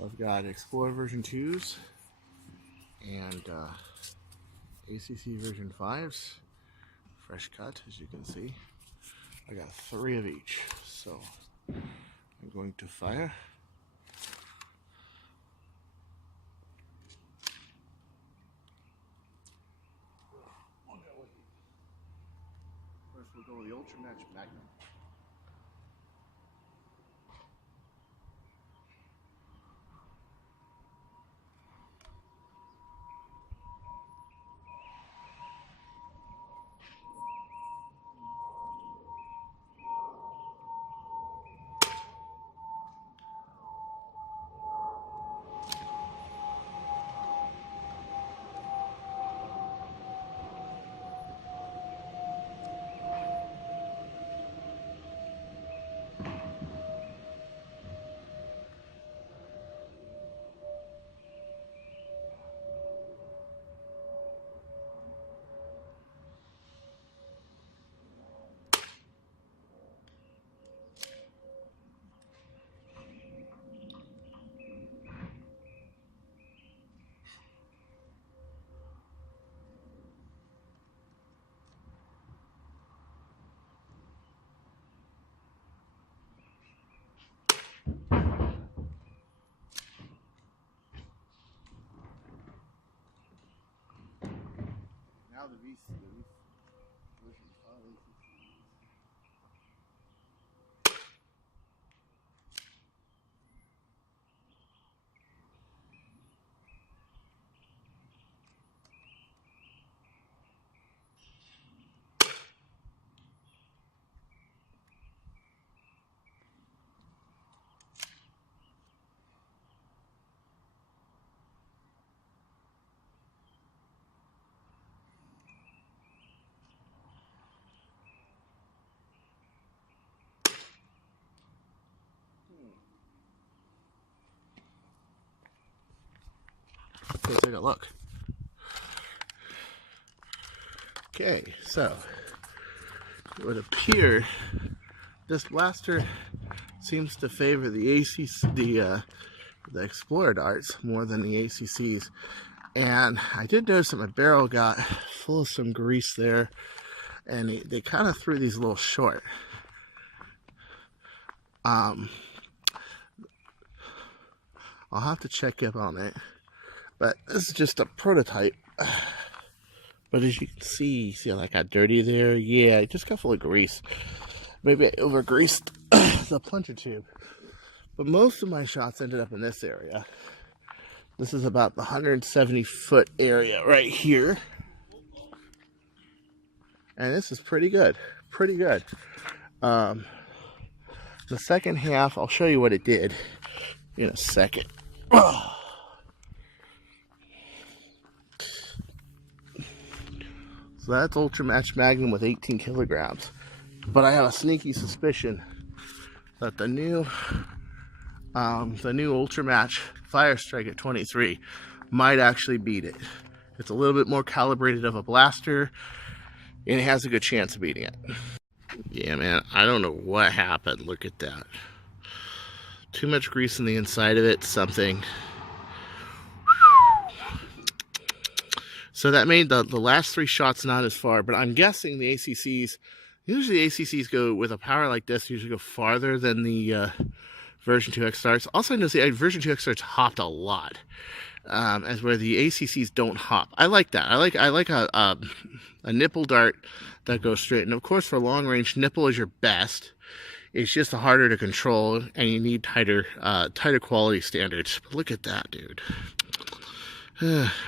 So I've got Explorer version 2s and ACC version 5s, fresh cut as you can see. I got 3 of each, so I'm going to fire. First we'll go with the Ultra Match Magnum. Now the VC version 5 ACCs. Let's take a look. Okay, so it would appear this blaster seems to favor the the Explorer darts more than the ACCs, and I did notice that my barrel got full of some grease there, and they kind of threw these a little short. I'll have to check up on it. But this is just a prototype. But as you can see how that got dirty there? Yeah, it just got full of grease. Maybe I over-greased the plunger tube. But most of my shots ended up in this area. This is about the 170-foot area right here. And this is pretty good. Pretty good. The second half, I'll show you what it did in a second. So that's Ultra Match Magnum with 18 kilograms. But I have a sneaky suspicion that the new Ultra Match Firestrike at 23 might actually beat it. It's a little bit more calibrated of a blaster, and it has a good chance of beating it. Yeah, man, I don't know what happened. Look at that. Too much grease on the inside of it, something. So that made the last 3 shots not as far, but I'm guessing the ACCs, usually the ACCs go with a power like this, usually go farther than the version 2X darts. Also, I noticed the version 2X darts hopped a lot, as where the ACCs don't hop. I like that. I like a nipple dart that goes straight, and of course for long range, nipple is your best. It's just harder to control, and you need tighter quality standards. But look at that, dude.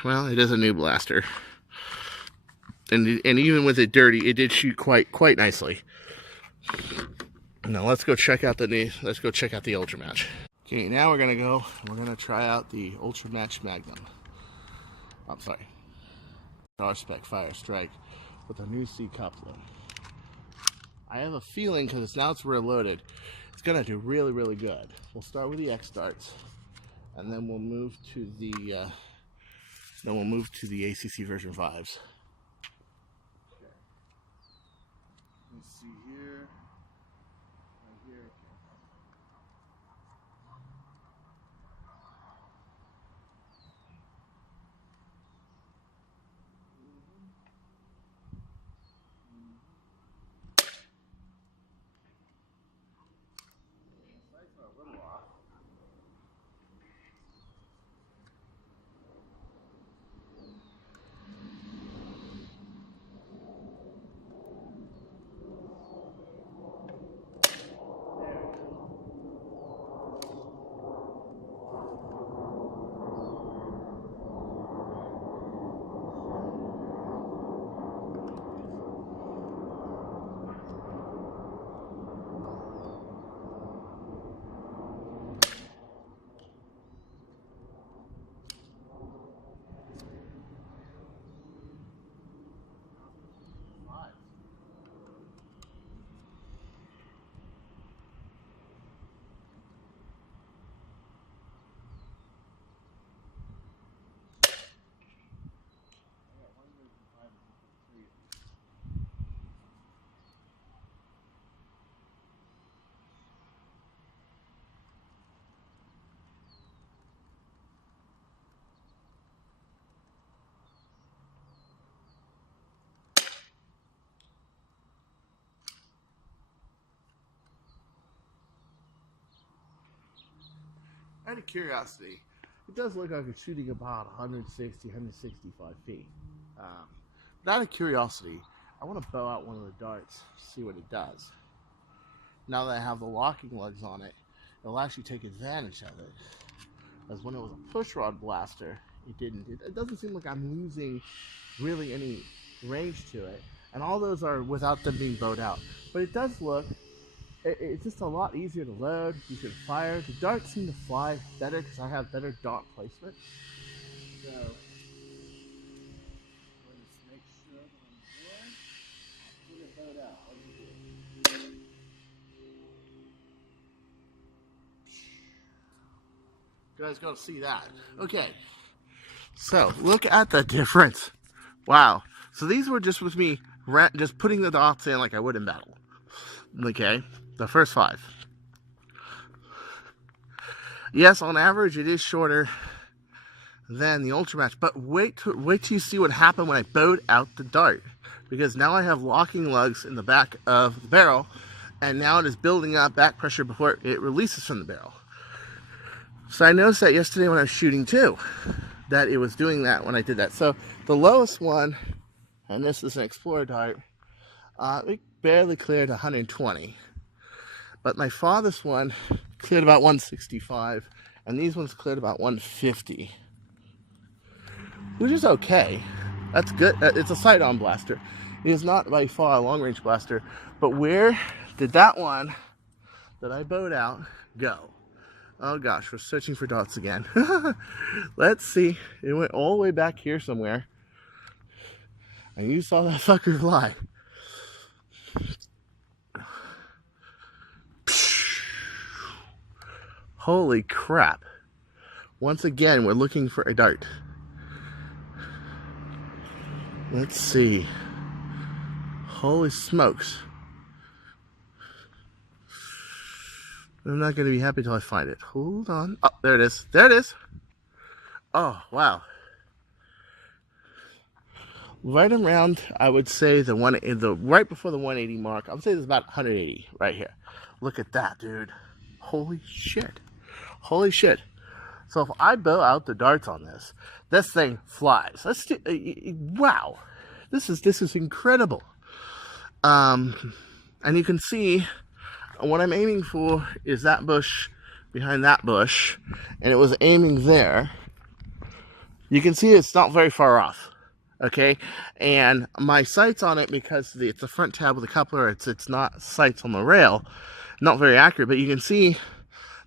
Well, it is a new blaster, and even with it dirty, it did shoot quite nicely. Now let's go check out the Ultra Match. Okay, now we're gonna try out the Ultra Match Magnum. I'm sorry, R-Spec Firestrike with a new C coupler. I have a feeling because it's reloaded, it's gonna do really good. We'll start with the X darts, and then we'll move to the ACC version 5s. Okay. Let's see here. Right here. Out of curiosity, it does look like it's shooting about 160, 165 feet. But out of curiosity, I want to bow out one of the darts, see what it does. Now that I have the locking lugs on it, it'll actually take advantage of it. As when it was a push rod blaster, it didn't. It doesn't seem like I'm losing really any range to it. And all those are without them being bowed out. But it does look, it's just a lot easier to load. You can fire. The darts seem to fly better because I have better dart placement. So, let's make sure that I'm good. Get it bowed out. You guys gotta see that. Okay. So, look at the difference. Wow. So these were just with me just putting the dots in like I would in battle. Okay. The first 5. Yes, on average it is shorter than the Ultra Match, but wait till you see what happened when I bowed out the dart. Because now I have locking lugs in the back of the barrel, and now it is building up back pressure before it releases from the barrel. So I noticed that yesterday when I was shooting too, that it was doing that when I did that. So the lowest one, and this is an Explorer dart, it barely cleared 120. But my farthest one cleared about 165, and these ones cleared about 150. Which is okay. That's good. It's a sight-on blaster. It is not by far a long-range blaster. But where did that one that I bowed out go? Oh gosh, we're searching for dots again. Let's see. It went all the way back here somewhere. And you saw that fucker fly. Holy crap. Once again, we're looking for a dart. Let's see. Holy smokes. I'm not going to be happy till I find it. Hold on. Oh, there it is. There it is. Oh, wow. Right around, I would say, right before the 180 mark. I would say there's about 180 right here. Look at that, dude. Holy shit. Holy shit. So if I bow out the darts on this, this thing flies. Wow. This is incredible. And you can see what I'm aiming for is that bush behind that bush, and it was aiming there. You can see it's not very far off. Okay, and my sights on it, because it's a front tab with a coupler, it's not sights on the rail, not very accurate, but you can see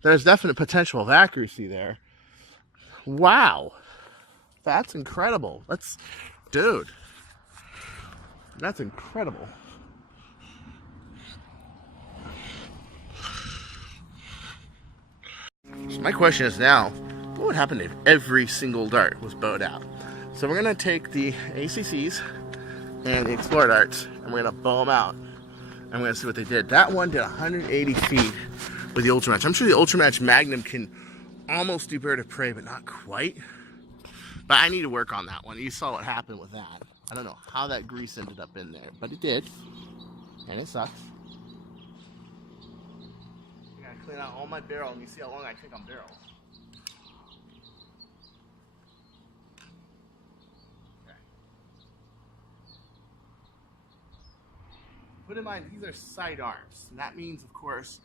there's definite potential of accuracy there. Wow, that's incredible. Dude, that's incredible. So my question is now, what would happen if every single dart was bowed out? So we're going to take the ACCs and the Explorer darts, and we're going to bow them out. And we're going to see what they did. That one did 180 feet with the Ultra Match. I'm sure the Ultra Match Magnum can almost do bird of prey, but not quite. But I need to work on that one. You saw what happened with that. I don't know how that grease ended up in there, but it did. And it sucks. I got to clean out all my barrel, and you see how long I take on barrels. Put in mind, these are sidearms. And that means, of course,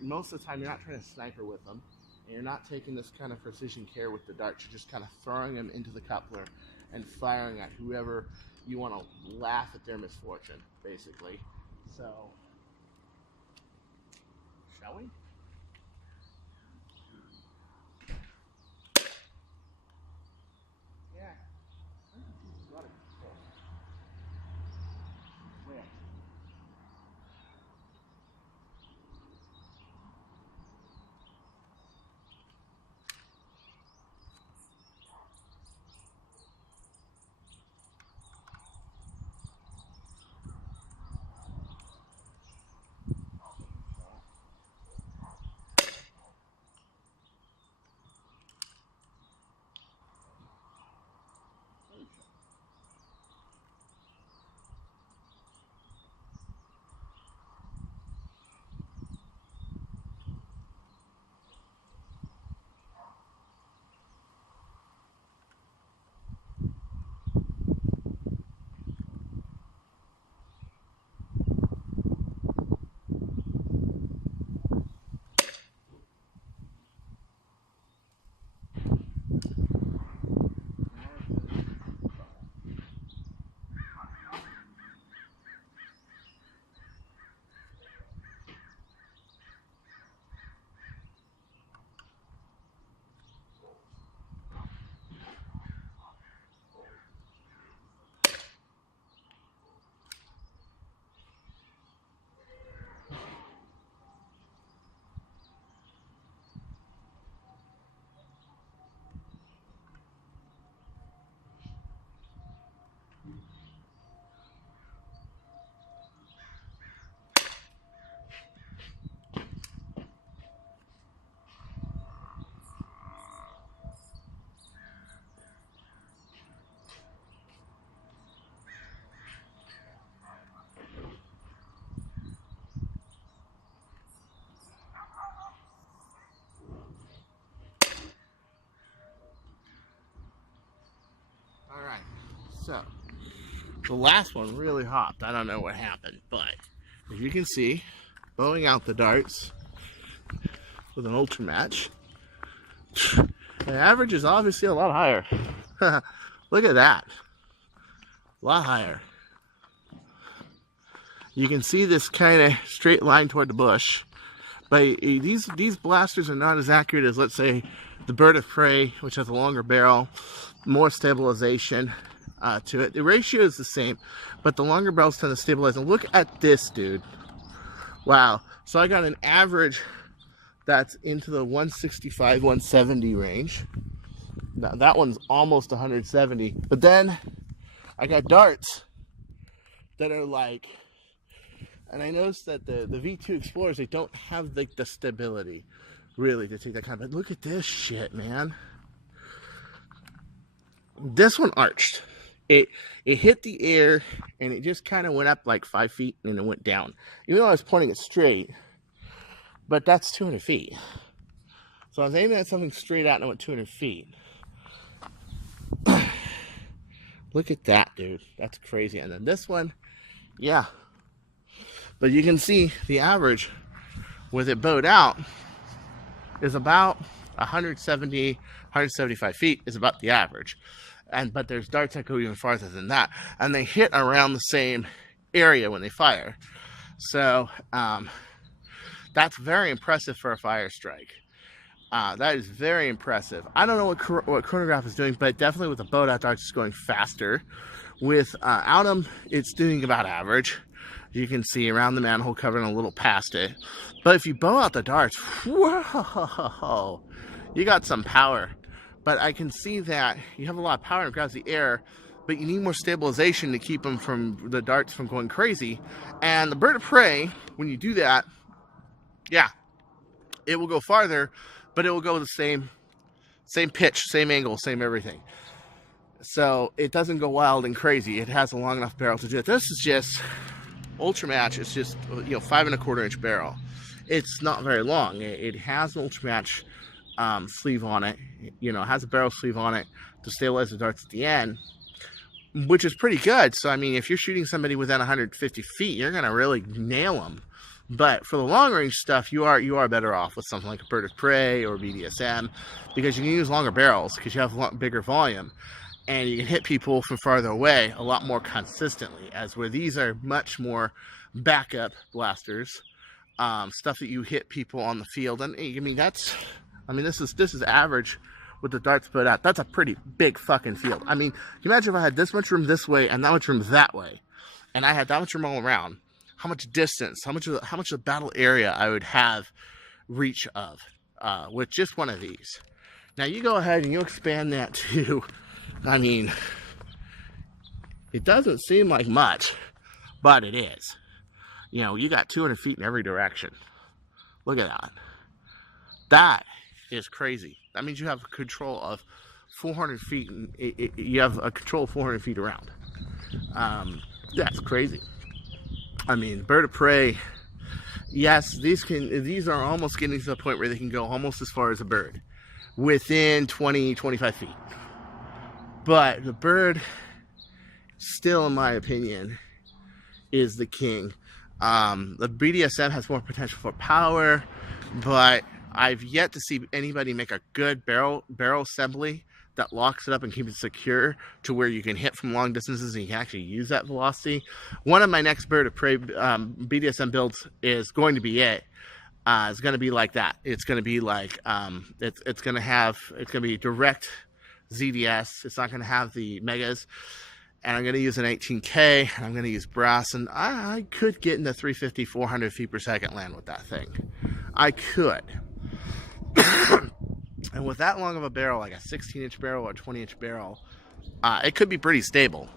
most of the time you're not trying to sniper with them. And you're not taking this kind of precision care with the darts. You're just kind of throwing them into the coupler and firing at whoever you want to laugh at their misfortune, basically. So, shall we? Yeah. Where? So, the last one really hopped. I don't know what happened, but as you can see, bowing out the darts with an ultra match, the average is obviously a lot higher. Look at that. A lot higher. You can see this kind of straight line toward the bush, but these blasters are not as accurate as, let's say, the bird of prey, which has a longer barrel, more stabilization to it. The ratio is the same, but the longer barrels tend to stabilize. And look at this, dude. Wow. So I got an average that's into the 165, 170 range. Now, that one's almost 170. But then I got darts that are like, and I noticed that the V2 Explorers, they don't have like the stability really to take that kind of, but look at this shit, man. This one arched. It hit the air and it just kind of went up like 5 feet and then it went down. Even though I was pointing it straight, but that's 200 feet. So I was aiming at something straight out and it went 200 feet. Look at that, dude. That's crazy. And then this one, yeah. But you can see the average with it bowed out is about 170, 175 feet is about the average. But there's darts that go even farther than that. And they hit around the same area when they fire. So that's very impressive for a Firestrike. That is very impressive. I don't know what chronograph is doing, but definitely with the bowed out darts, it's going faster. With out them, it's doing about average. You can see around the manhole cover and a little past it. But if you bow out the darts, whoa, you got some power. But I can see that you have a lot of power and it grabs the air, but you need more stabilization to keep the darts from going crazy. And the bird of prey, when you do that, yeah, it will go farther, but it will go the same pitch, same angle, same everything. So it doesn't go wild and crazy. It has a long enough barrel to do it. This is just ultra match. It's just 5 1/4 inch barrel. It's not very long. It has an ultra match sleeve on it. It has a barrel sleeve on it to stabilize the darts at the end, which is pretty good. So I mean, if you're shooting somebody within 150 feet, you're gonna really nail them. But for the long range stuff, you are better off with something like a bird of prey or BDSM, because you can use longer barrels because you have a lot bigger volume. And you can hit people from farther away a lot more consistently, as where these are much more backup blasters, stuff that you hit people on the field. And I mean, this is average with the darts put out. That's a pretty big fucking field. I mean, can you imagine if I had this much room this way and that much room that way, and I had that much room all around? How much distance, how much of the battle area I would have reach of with just one of these. Now you go ahead and you expand that to, I mean, it doesn't seem like much, but it is. You got 200 feet in every direction. Look at that. That is crazy. That means you have control of 400 feet. And you have a control of 400 feet around. That's crazy. I mean, bird of prey. Yes, these are almost getting to the point where they can go almost as far as a bird, within 20, 25 feet. But the bird, still in my opinion, is the king. The BDSM has more potential for power, but I've yet to see anybody make a good barrel assembly that locks it up and keeps it secure to where you can hit from long distances and you can actually use that velocity. One of my next bird of prey BDSM builds is going to be it. It's going to be like that. It's going to be like it's going to be direct ZDS. It's not going to have the megas, and I'm going to use an 18K, and I'm going to use brass, and I could get into 350, 400 feet per second land with that thing. I could. And with that long of a barrel, like a 16-inch barrel or a 20-inch barrel, it could be pretty stable.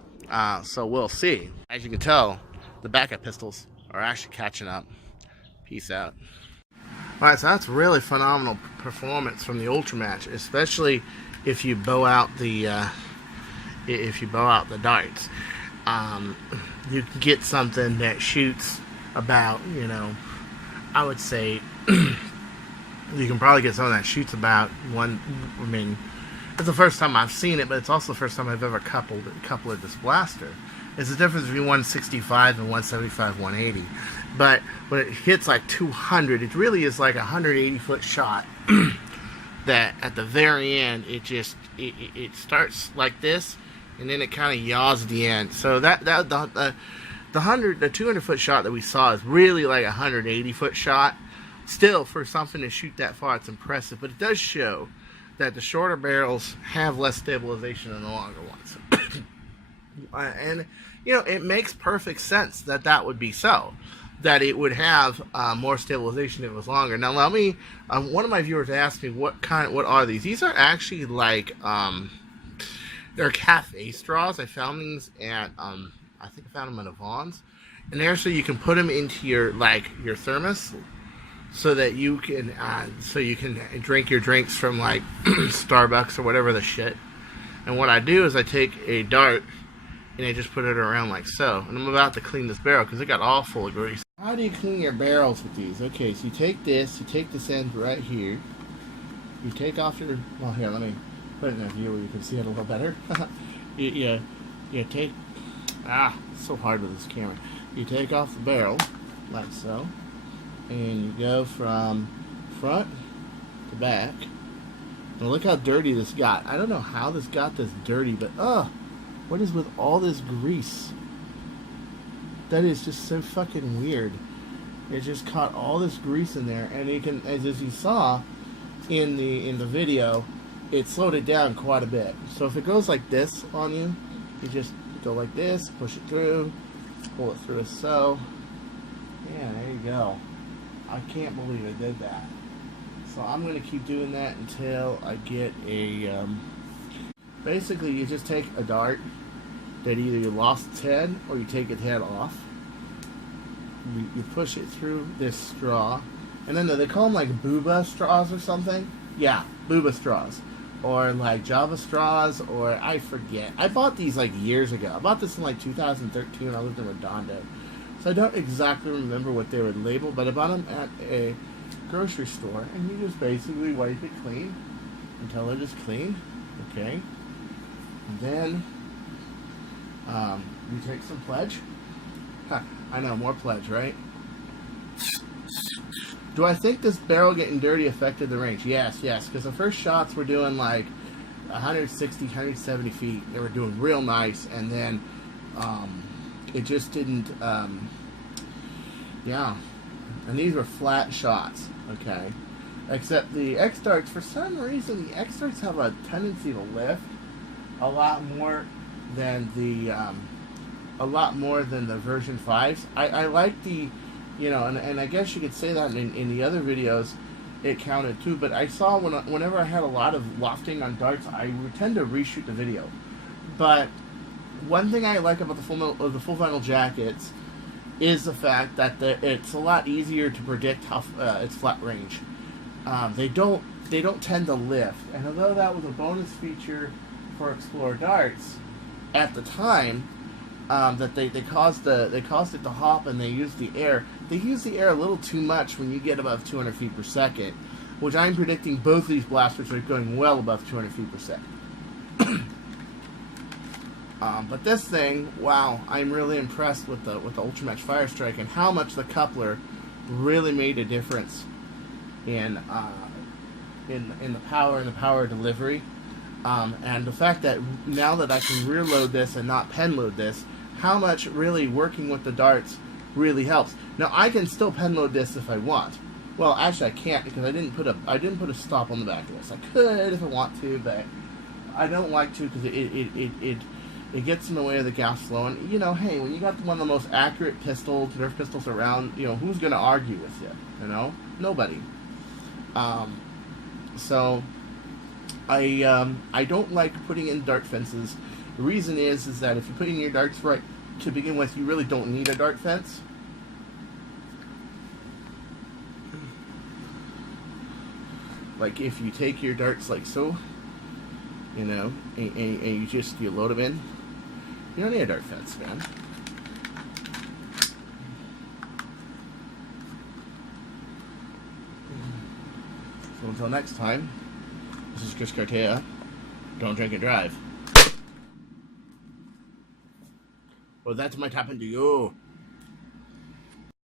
So we'll see. As you can tell, the backup pistols are actually catching up. Peace out. Alright, so that's really phenomenal performance from the Ultra Match, especially if you bow out the darts. You can get something that shoots about, I would say you can probably get something that shoots about It's the first time I've seen it, but it's also the first time I've ever coupled this blaster. It's the difference between 165 and 175, 180. But when it hits like 200, it really is like a 180-foot shot. That at the very end, it starts like this, and then it kind of yaws at the end. So the 200-foot shot that we saw is really like a 180-foot shot. Still, for something to shoot that far, it's impressive. But it does show that the shorter barrels have less stabilization than the longer ones. And, you know, it makes perfect sense that that would be so. That it would have more stabilization if it was longer. Now, let me, one of my viewers asked me what are these? These are actually like, they're cafe straws. I found these at, I think I found them at Avon's. And they're so you can put them into your thermos, so that you can drink your drinks from like Starbucks or whatever the shit. And what I do is I take a dart and I just put it around like so. And I'm about to clean this barrel because it got all full of grease. How do you clean your barrels with these? Okay, so you take this end right here. You take off your, well, here, let me put it in a view where you can see it a little better. you take, it's so hard with this camera. You take off the barrel like so. And you go from front to back. Now look how dirty this got. I don't know how this got this dirty, but what is with all this grease? That is just so fucking weird. It just caught all this grease in there, and you can, as you saw in the video, it slowed it down quite a bit. So if it goes like this on you, you just go like this, push it through, pull it through as so. Yeah, there you go. I can't believe I did that. So I'm going to keep doing that until I get a, basically you just take a dart that either you lost its head or you take its head off. You push it through this straw. And then they call them like booba straws or something. Yeah, booba straws. Or like Java straws, or I forget. I bought these like years ago. I bought this in like 2013 when I lived in Redondo. So I don't exactly remember what they were labeled, but I bought them at a grocery store, and you just basically wipe it clean until it is clean, okay? And then you take some Pledge. I know, more Pledge, right? Do I think this barrel getting dirty affected the range? Yes, because the first shots were doing like 160, 170 feet. They were doing real nice, and then it just didn't, yeah. And these were flat shots, okay? Except the X-Darts, for some reason, the X-Darts have a tendency to lift a lot more than the version 5s. I like the, you know, and I guess you could say that in the other videos, it counted too, but I saw whenever I had a lot of lofting on darts, I would tend to reshoot the video. But one thing I like about the full vinyl jackets is the fact that it's a lot easier to predict how its flat range. They don't tend to lift, and although that was a bonus feature for Explorer darts at the time, that they caused it to hop, and they used the air. They use the air a little too much when you get above 200 feet per second, which I'm predicting both of these blasters are going well above 200 feet per second. But this thing, wow, I'm really impressed with the Ultramatch Firestrike and how much the coupler really made a difference in the power delivery, and the fact that now that I can rear load this and not pen load this, how much really working with the darts really helps. Now I can still pen load this if I want. Well, actually I can't because I didn't put a stop on the back of this. I could if I want to, but I don't like to because it gets in the way of the gas flow. And, you know, hey, when you got one of the most accurate pistols, Nerf pistols around, you know, who's going to argue with you? You know? Nobody. So, I don't like putting in dart fences. The reason is that if you put in your darts right to begin with, you really don't need a dart fence. Like, if you take your darts like so, you know, and you load them in, you don't need a dart fence, man. So until next time, this is Chris Cartea Don't drink and drive. Well, that's might happen to you.